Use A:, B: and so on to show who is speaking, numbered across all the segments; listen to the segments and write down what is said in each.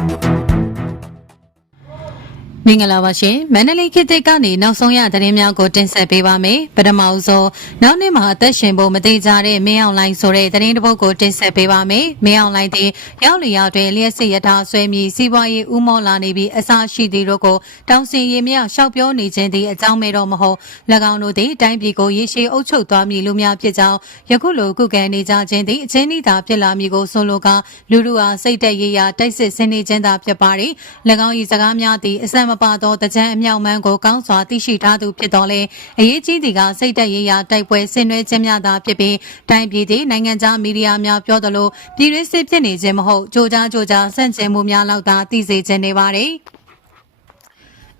A: Thank you. မင်္ဂလာပါရှင်မန္တလေးခေတ်သစ်ကနေနောက်ဆုံးရသတင်းများကိုတင်ဆက်ပေးပါမယ်ပထမဦးဆုံးနောက်နေ့မှာအသက်ရှင်ဖို့မသေးကြတဲ့မင်းအောင်လိုင်းဆိုတဲ့သတင်းတစ်ပုဒ်ကိုတင်ဆက်ပေးပါမယ်မင်းအောင်လိုင်းသည်ရောက်လျာတွင်လျှက်စစ်ရထားဆွဲမြည်စီးပွားရေးဥမောလာနေပြီးအစားရှိသည်တို့ကိုတောင်စင်ရင်မြောက်ရှောက်ပြောနေခြင်းသည်အကြောင်းမဲ့တော့မဟုတ်၎င်းတို့သည်တိုင်းပြည်ကိုရေရှည်အုပ်ချုပ်သွားမည်လူများဖြစ်ကြောင်းယခုလိုကုကံနေကြခြင်းသည်အချင်းဤသာဖြစ်လာမည်ကိုဆိုလိုကလူလူအားစိတ်တက်ရေးရာတိုက်စစ်ဆင်းနေခြင်းသာဖြစ်ပါသည်၎င်း၏စကားများသည်အစံမပါသောတကြံအမြောက်မှန်ကိုကောင်းစွာသိရှိထားသူဖြစ်တော်လဲအရေးကြီးသည်ကစိတ်တက်ရေးရာတိုက်ပွဲဆင်နွှဲခြင်းများသာဖြစ်ပြီးတိုင်းပြည်သည်နိုင်ငံခြားမီဒီယာများပြောသလိုပြည်တွင်းစစ်ဖြစ်နေခြင်းမဟုတ်ကြိုးကြားကြိုးကြားဆန့်ကျင်မှုများလောက်သာသိစေခြင်းနေပါသည်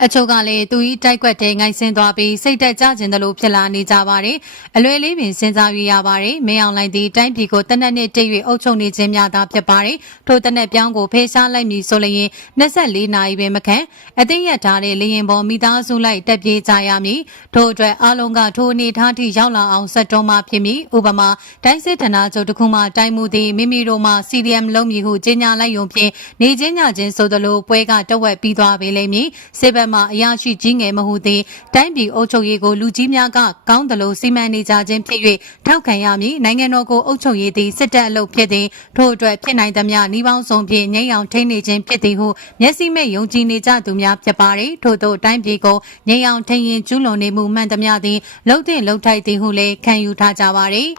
A: အချို့ကလည်းသူဤတိုက်ကွက်တဲ့ငိုင်းဆင်းသွားပြီးစိတ်တက်ကြခြင်းတလို့ဖြစ်လာနေကြပါတယ်။အလွယ်လေးပင်စဉ်းစားရရပါတယ်။မင်းအောင်လိုင်းသည်တိုင်းပြည်ကိုတနက်နေ့တိတ်၍အုပ်ချုပ်နေခြင်းများသာဖြစ်ပါတယ်။ထိုတနက်ပြောင်းကိုဖေးရှားလိုက်မည်ဆိုလျင်24နာရီပင်မခန့်အသိရထားတဲ့လေရင်ပေါ်မိသားစုလိုက်တက်ပြေးကြရမည်။ထိုအတွက်အားလုံးကထိုအနေထားထိရောက်လာအောင်ဆက်တွန်းမှဖြစ်မည်။ဥပမာတိုင်းစစ်ဌာနချုပ်တစ်ခုမှတိုင်းမှုသည်မိမိတို့မှ CDM လုံးမည်ဟုကြေညာလိုက်ယုံဖြင့်နေချင်းညချင်းဆိုသလိုပွဲကတဝက်ပြီးသွားပေလိမ့်မည်။စစ်ဘက်မှအရာရှိကြီးငယ်မဟုသည်တိုင်းပြည်အုပ်ချုပ်ရေးကိုလူကြီးများကကောင်းသလိုစီမံနေကြခြင်းဖြစ်၍ထောက်ခံရမည်နိုင်ငံတော်ကိုအုပ်ချုပ်ရေးသည်စစ်တပ်အလုပ်ဖြစ်သည်ထို့အတွက်ဖြစ်နိုင်သမျှနှီးပေါင်းစုံဖြင့်ငြိမ်းအောင်ထိန်းနေခြင်းဖြစ်သည်ဟုမျက်စိမဲ့ယုံကြည်နေကြသူများဖြစ်ပါသည်ထို့သောတိုင်းပြည်ကိုငြိမ်းအောင်ထိန်းရင်ကျူးလွန်နေမှုမှန်သမျှသည်လှုပ်တဲ့လှုပ်ထိုက်သည်ဟုလည်းခံယူထားကြပါသည်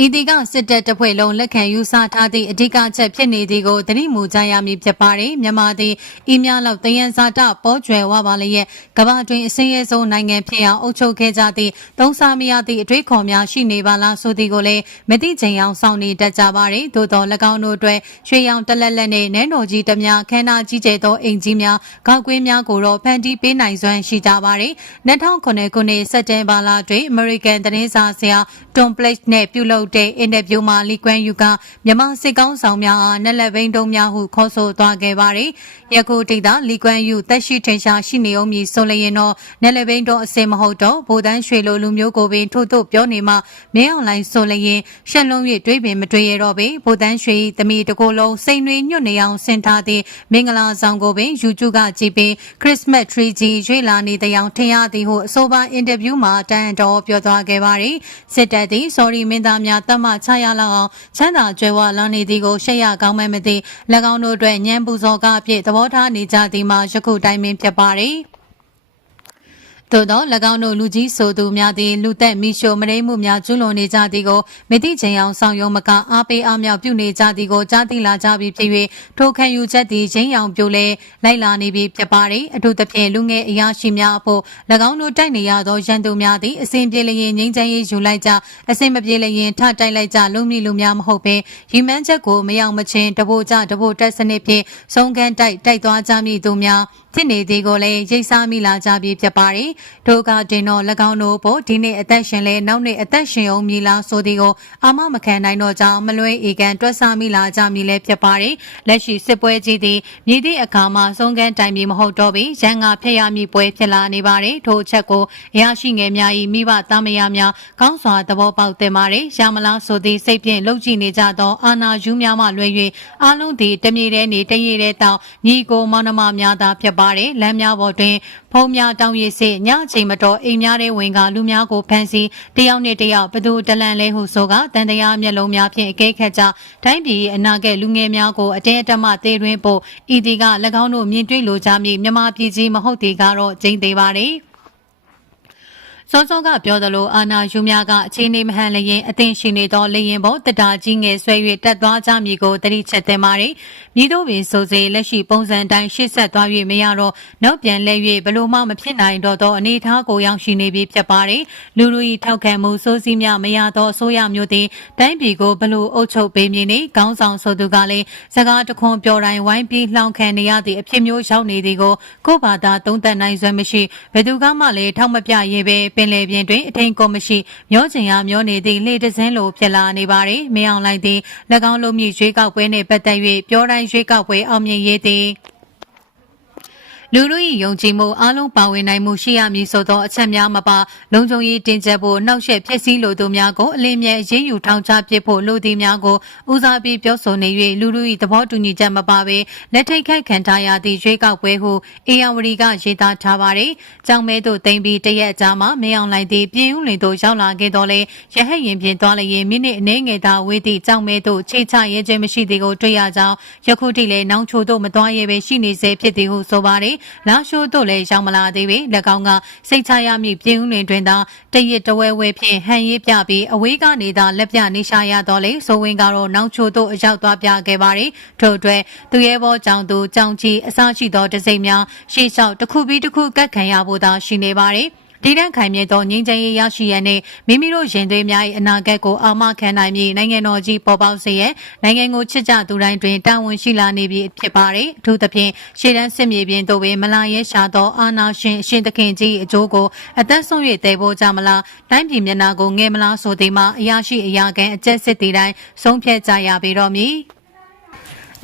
A: ဤဒီကစစ်တပ်တပ်ဖွဲ့လုံးလက်ခံယူဆထားသည့်အဓိကချက်ဖြစ်နေသည်ကိုသတိမူကြရမည်ဖြစ်ပါတယ်မြန်မာသည်ဤများလောက်တယံဇာတပေါ်ကျွယ်ဝပါလျက်ကမ္ဘာတွင်အစင်းရဲဆုံးနိုင်ငံဖြစ်အောင်အုပ်ချုပ်ခဲ့ကြသည့်သုံးစားမရသည့်အတွေ့အခေါ်များရှိနေပါလားဆိုသည်ကိုလည်းမသိချင်အောင်စောင့်နေတတ်ကြပါတယ်သို့တော်၎င်းတို့အတွက်ရွှေရောင်တလက်လက်နှင့်နန်းတော်ကြီးတများခမ်းနားကြီးကျယ်သောအိမ်ကြီးများကောက်ကွင်းများကိုတော့ဖန်တီးပေးနိုင်စွမ်းရှိကြပါတယ်2009ခုနှစ်စက်တင်ဘာလတွင် American သတင်းစာဆရာ Tom Place နဲ့ပြုလုပ်တဲ့အင်တာဗျူးမှာလီကွမ်ယူကမြန်မာစစ်ကောင်းဆောင်များအားနက်လက်ဘိန်းတုံးများဟုခေါ်ဆိုသွားခဲ့ပါတယ်။ယခုတိတ်တာလီကွမ်ယူတက်ရှိထင်ရှားရှိနေအောင်မည်ဆိုလျင်တော့နက်လက်ဘိန်းတုံးအစင်မဟုတ်တော့ဗိုလ်တန်းရွှေလိုလူမျိုးကိုပင်ထို့သို့ပြောနေမှမင်းအောင်လိုင်းဆိုလျင်ရှက်လုံး၍တွေးပင်မတွေးရတော့ပေဗိုလ်တန်းရွှေ၏သမီးတကိုယ်လုံးစိန်တွေညွတ်နေအောင်ဆင်ထားသည့်မင်္ဂလာဆောင်ကိုပင် YouTube ကကြည့်ပြီးခရစ်စမတ် tree ကြီးရွေလာနေတဲ့အကြောင်းထင်ရသည်ဟုအဆိုပါအင်တာဗျူးမှာတန်တော်ပြောသွားခဲ့ပါတယ်။စစ်တပ်သည် sorry မင်းသားများတတ်မှချရလောက်အောင်ချမ်းသာကြွယ်ဝလာနေသည်ကိုရှက်ရကောင်းမှမသိ၎င်းတို့အတွက်ညံပူဇော်ကအဖြစ်သဘောထားနေကြသည်မှာယခုတိုင်းပင်ဖြစ်ပါတယ်။ သို့သော၎င်းတို့လူကြီးဆိုသူများသည်လူသက်မိရှိုမရိမှုများကျူးလွန်နေကြသည်ကိုမသိချင်အောင်ဆောင်ရုံမကအားပေးအားမြောက်ပြုနေကြသည်ကိုကြားသိလာကြပြီဖြစ်၍ထိုခံယူချက်သည်ရင်းရောင်ပြိုလဲလိုက်လာနေပြီဖြစ်ပါသည်အထူးသဖြင့်လူငယ်အရာရှိများအဖို့၎င်းတို့တိုက်နေရသောရန်သူများသည်အစဉ်ပြေလျင်ငိမ့်ချမ်းရေးယူလိုက်ကြအစဉ်မပြေလျင်ထတိုက်လိုက်ကြလုံးမိလူများမဟုတ်ပင်ရီမန်းချက်ကိုမရောက်မချင်းတဘိုကြတဘိုတက်စနစ်ဖြင့်ဆုံးခန်းတိုက်တိုက်သွားကြမည်သူများ ဖြစ်နေသည်ကိုလည်းရိတ်စားမိလာကြပြီဖြစ်ပါတယ်။ဒုကတင်တော့၎င်းတို့ဖို့ဒီနေ့အသက်ရှင်လဲနောက်နေ့အသက်ရှင်အောင်မြည်လားဆိုသည်ကိုအာမမခံနိုင်တော့ကြောင်းမလွဲဧကန်တွက်ဆမိလာကြမည်လည်းဖြစ်ပါတယ်။လက်ရှိစစ်ပွဲကြီးသည်မြည်သည့်အခါမှာဆုံးကန်းတိုင်ပြီမဟုတ်တော့ပြီးရန်ငါဖျက်ရမည်ပွဲဖြစ်လာနေပါတယ်။ထိုအချက်ကိုအရာရှိငယ်များ၏မိဘသားမယားများကောင်းစွာသဘောပေါက်တင်ပါတယ်။ရမလားဆိုသည်စိတ်ဖြင့်လှုပ်ကြည့်နေကြသောအာနာယူများမှလွဲ၍အားလုံးသည်တမြေတဲ့နေတရေတဲ့တောင်ညီကိုမောင်နှမများသာဖြစ်ပါတယ်လမ်းများပေါ်တွင်ဖုံးများတောင်းရစ်စစ်ညအချိန်မတော်အိမ်များထဲဝင်ကလူများကိုဖမ်းဆီးတယောက်နဲ့တယောက်ဘသူတလန်လဲဟုဆိုကတန်တရားမျက်လုံးများဖြင့်အကဲခတ်ကြတိုင်းပြည်အနာဂတ်လူငယ်များကိုအတဲအတမသေးတွင်ပို့ဤဒီက၎င်းတို့မြင်တွေ့လိုကြမည်မြမပြည်ကြီးမဟုတ်သေးကတော့ကျင်းသေးပါတယ် စောစောကပြောသလိုအာနာယူများကအခြေအနေမဟန်လျင်အသင်ရှိနေသောလေရင်ပေါ်တတာကြီးငယ်ဆွဲ၍တက်သွားကြမည်ကိုတတိချက်တင်ပါတယ်။မိတို့ပင်ဆိုစေလက်ရှိပုံစံတိုင်းရှေ့ဆက်သွား၍မရတော့နောက်ပြန်လဲ၍ဘလို့မှမဖြစ်နိုင်တော့သောအနေအထားကိုရောက်ရှိနေပြီဖြစ်ပါတယ်။လူလူ၏ထောက်ခံမှုစိုးစည်းများမရသောအစိုးရမျိုးသည်တိုင်းပြည်ကိုဘလို့အုပ်ချုပ်ပေးမည်နည်းခေါင်းဆောင်ဆိုသူကလည်းစကားတခွန်းပြောတိုင်းဝိုင်းပြီးလှောင်ခံနေရသည့်အဖြစ်မျိုးရောက်နေသည်ကိုကိုယ့်ဘာသာသုံးသပ်နိုင်စွမ်းမရှိဘယ်သူကမှလည်းထောက်မပြရဲပဲပင်လယ်ပြင်တွင်အထင်ကောမရှိမျောချင်ရမျောနေသည့်လေတစင်းလိုဖြစ်လာနေပါသည်မင်းအောင်လိုက်သည်၎င်းလုံးမြရွေးကောက်ပွဲနှင့်ပတ်သက်၍ပြောတိုင်းရွေးကောက်ပွဲအောင်မြင်ရေးသည် လူလူ၏ယုံကြည်မှုအလုံးပါဝင်နိုင်မှုရှိရမည်ဆိုသောအချက်များမပါလုံခြုံရေးတင်ကြပ်ဖို့နှောက်ယှက်ဖြစ်စည်းလိုသူများကိုအလင်းမြဲအရေးယူထောင်ချပစ်ဖို့လိုသည်များကိုဦးစားပေးပြောဆိုနေ၍လူလူ၏သဘောတူညီချက်မပါဘဲလက်ထိတ်ခတ်ခံထားရသည့်ရွေးကောက်ပွဲဟုအေယာဝတီကရေးသားထားပါသည်။ကြောင်မဲသို့တင်ပြီးတရက်အကြာမှမင်းအောင်လိုက်သည့်ပြင်းဦးလင်သို့ရောက်လာခဲ့တော်လဲရဟတ်ရင်ပြင်သွားလျင်မိနစ်အနည်းငယ်သာဝေးသည့်ကြောင်မဲသို့ချိတ်ချရဲခြင်းမရှိသည်ကိုတွေ့ရကြောင်းယခုထိလည်းနောင်ချိုသို့မသွားရဲပဲရှိနေစေဖြစ်သည်ဟုဆိုပါတယ်။လာရှိုးသို့လည်းရောက်မလာသေးပေ၎င်းကစိတ်ချရမည့်ပြင်းဦးလင်တွင်သာတရက်တဝဲဝဲဖြင့်ဟန်ရေးပြပြီးအဝေးကနေသာလက်ပြနေရှာရတော်လဲဆိုဝင်ကတော့နောင်ချိုသို့အရောက်သွားပြခဲ့ပါတယ်။ထို့အတွက်သူရဲဘောကြောင့်သူကြောင်ကြီးအစရှိသောတစိမ့်များရှေ့လျှောက်တစ်ခုပြီးတစ်ခုကတ်ခံရဖို့သာရှိနေပါ တယ်။ဒီတန်းခိုင်မြဲသောငြိမ်းချမ်းရေးရရှိရန်နှင့်မိမိတို့ရင်သွေးများ၏အနာဂတ်ကိုအာမခံနိုင်မည်နိုင်ငံတော်ကြီးပေါ်ပေါက်စေရန်နိုင်ငံကိုချစ်ကြသူတိုင်းတွင်တာဝန်ရှိလာနေပြီဖြစ်ပါတယ်အထူးသဖြင့်ရှေ့တန်းစစ်မြေပြင်သို့ပင်မလာရဲရှာသောအာနာရှင်အရှင်သခင်ကြီးအကျိုးကိုအသက်ဆုံး၍တည်ဖို့ကြမလားတိုင်းပြည်မျက်နှာကိုငဲမလားဆိုသည်မှာအရာရှိအရာခံအကျက်စစ်တီတိုင်းဆုံးဖြတ်ကြရပေတော့မည်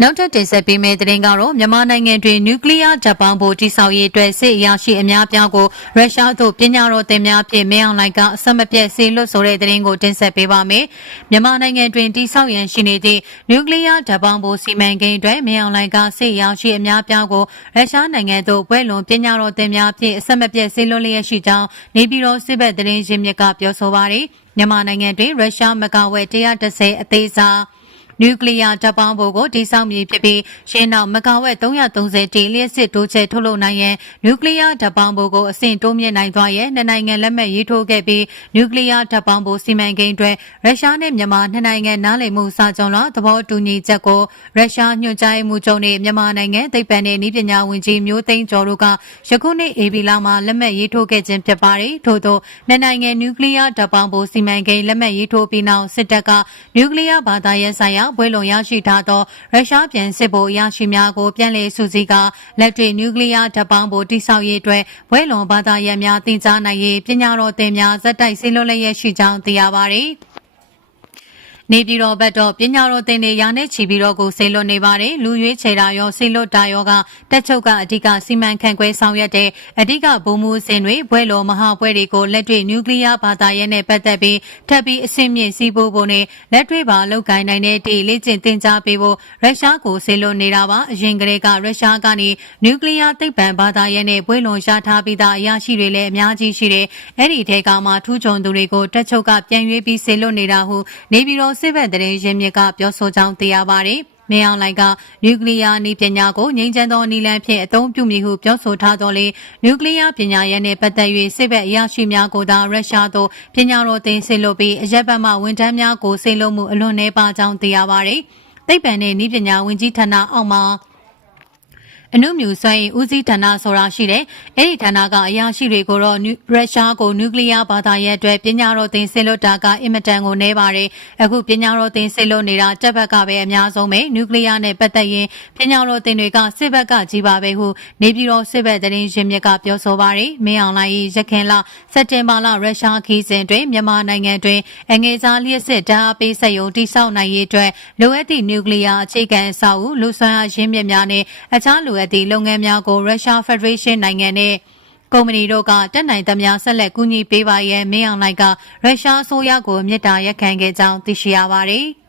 A: နောက်ထပ်တင်ဆက်ပေးမယ့်သတင်းကတော့မြန်မာနိုင်ငံတွင်နျူကလ িয়ার ဂျပန်ဗိုလ်တိစောက်ရေးအတွက်စစ်အရာရှိအများပြားကိုရုရှားသို့ပညာတော်သင်များဖြင့်မင်းအောင်လှိုင်ကအဆက်မပြတ်ဆေးလွတ်ဆိုတဲ့သတင်းကိုတင်ဆက်ပေးပါမယ်။မြန်မာနိုင်ငံတွင်တိစောက်ရန်ရှိနေသည့်နျူကလ িয়ার ဂျပန်ဗိုလ်စီမံကိန်းအတွက်မင်းအောင်လှိုင်ကစစ်အရာရှိအများပြားကိုရုရှားနိုင်ငံသို့ဘွဲ့လွန်ပညာတော်သင်များဖြင့်အဆက်မပြတ်ဆေးလွတ်လျက်ရှိကြောင်းနေပြည်တော်စစ်ဘက်သတင်းရင်းမြစ်ကပြောဆိုပါရယ်မြန်မာနိုင်ငံတွင်ရုရှားမကဝဲ130အသေးစား နျူကလ িয়ার တပ်ပေါင်းဖို့ကိုတိစောက်မည်ဖြစ်ပြီးရှင်းနောက်မကာဝက်330တီလျှက်စစ်တိုးချဲထုတ်လုပ်နိုင်ရန်နျူကလ িয়ার တပ်ပေါင်းဖို့ကိုအဆင့်တိုးမြင့်နိုင်သွားရန်နှစ်နိုင်ငံလက်မှတ်ရေးထိုးခဲ့ပြီးနျူကလ িয়ার တပ်ပေါင်းဖို့စီမံကိန်းအတွက်ရုရှားနဲ့မြန်မာနှစ်နိုင်ငံနားလည်မှုစာချုပ်လွှာသဘောတူညီချက်ကိုရုရှားညွှန်ကြားမှုချုပ်နဲ့မြန်မာနိုင်ငံသိပ္ပံနဲ့နည်းပညာဝန်ကြီးမျိုးသိန်းကျော်တို့ကယခုနှစ်ဧပြီလမှာလက်မှတ်ရေးထိုးခဲ့ခြင်းဖြစ်ပါတယ်ထို့သောနှစ်နိုင်ငံနျူကလ িয়ার တပ်ပေါင်းဖို့စီမံကိန်းလက်မှတ်ရေးထိုးပြီးနောက်စစ်တပ်ကနျူကလ িয়ার ဘာသာရေးဆိုင်ရာ ဘွဲလုံရရှိထားသောရုရှားပြန်စစ်ဗိုလ်ရရှိများကိုပြန်လည်စုစည်းကလက်တွေ့နျူကလ িয়ার ဓာတ်ပေါင်းဖို့တိစောက်ရေးအတွက်ဘွဲလုံဘာသာရပ်များတင်ကြားနိုင်ရေးပညာတော်သင်များဇက်တိုက်ဆေးလွတ်လျက်ရှိကြောင်းသိရပါသည် နေပြည်တော်ဘက်တော့ပညာတော်သင်တွေရာနဲ့ချီပြီးတော့ကိုဆေလွတ်နေပါတယ်လူရွေးချယ်တာရောဆေလွတ်တာရောကတက်ချုပ်ကအဓိကစီမံခန့်ခွဲဆောင်ရွက်တဲ့အဓိကဗိုလ်မှူးစင်တွေဘွဲလော်မဟာပွဲတွေကိုလက်တွေ့နျူကလ িয়ার ဘာသာရေးနဲ့ပတ်သက်ပြီးထပ်ပြီးအဆင့်မြင့်စီးပို့ဖို့နဲ့လက်တွေ့ပါလောက်ကိုင်းနိုင်တဲ့ဒီလေ့ကျင့်သင်ကြားပေးဖို့ရုရှားကိုဆေလွတ်နေတာပါအရင်ကတည်းကရုရှားကနေနျူကလ িয়ার သိပ္ပံဘာသာရေးနဲ့ဘွဲလွန်ရထားပြီးသားအရာရှိတွေလည်းအများကြီးရှိတယ်အဲ့ဒီထဲကမှထူးချွန်သူတွေကိုတက်ချုပ်ကပြန်ရွေးပြီးဆေလွတ်နေတာဟုနေပြည်တော် စစ်ဘက်တရင်ရင်းမြစ်ကပြောဆိုကြောင်းသိရပါတယ်။မင်းအောင်လှိုင်ကနျူကလ িয়ার နည်းပညာကိုငြိမ်းချမ်းသောနည်းလမ်းဖြင့်အသုံးပြုမည်ဟုပြောဆိုထားတော်လေနျူကလ িয়ার ပညာရပ်နှင့်ပတ်သက်၍စစ်ဘက်အရာရှိများကိုသာရုရှားသို့ပညာတော်သင်ဆေလွတ်ပြီးအရက်ဘက်မှဝန်ထမ်းများကိုဆေလွတ်မှုအလွန်နှဲပါကြောင်းသိရပါတယ်။သိပ္ပံနှင့်နည်းပညာဝန်ကြီးဌာနအောက်မှ အနုမြူစွမ်းအင်ဦးစီးဌာနဆိုတာရှိတယ်။အဲ့ဒီဌာနကအရာရှိတွေကိုတော့ရုရှားကိုနျူကလ িয়ার ဘာသာရဲ့အတွက်ပညာတော်သင်ဆေလွတ်တာကအင်မတန်ကိုနှဲပါတယ်။အခုပညာတော်သင်ဆေလွတ်နေတာတက်ဘက်ကပဲအများဆုံးပဲနျူကလ িয়ার နဲ့ပတ်သက်ရင်ပညာတော်သင်တွေကစစ်ဘက်ကကြီးပါပဲဟုနေပြည်တော်စစ်ဘက်တရင်ရင်းမြစ်ကပြောဆိုပါတယ်။မင်းအောင်လှိုင်ရခင်လစက်တင်ဘာလရုရှားခီးစဉ်တွင်မြန်မာနိုင်ငံတွင်အငယ်စားလျက်စစ်ဓာတ်ပေးစက်ရုံတိစောက်နိုင်ရေးအတွက်လိုအပ်သည့်နျူကလ িয়ার အခြေခံအဆောက်အဦလူဆွမ်းအားရင်းမြစ်များနဲ့အခြားလို အပ်သည့်လုပ်ငန်းများကိုရုရှားဖက်ဒရေးရှင်းနိုင်ငံနဲ့ကုမ္ပဏီတို့ကတက်နိုင်သမျှဆက်လက်ကူညီပေးပါရန်မင်းအောင်လှိုင်ကရုရှားအစိုးရကိုမြစ်တာရက်ခံခဲ့ကြောင်းသိရှိရပါတယ်။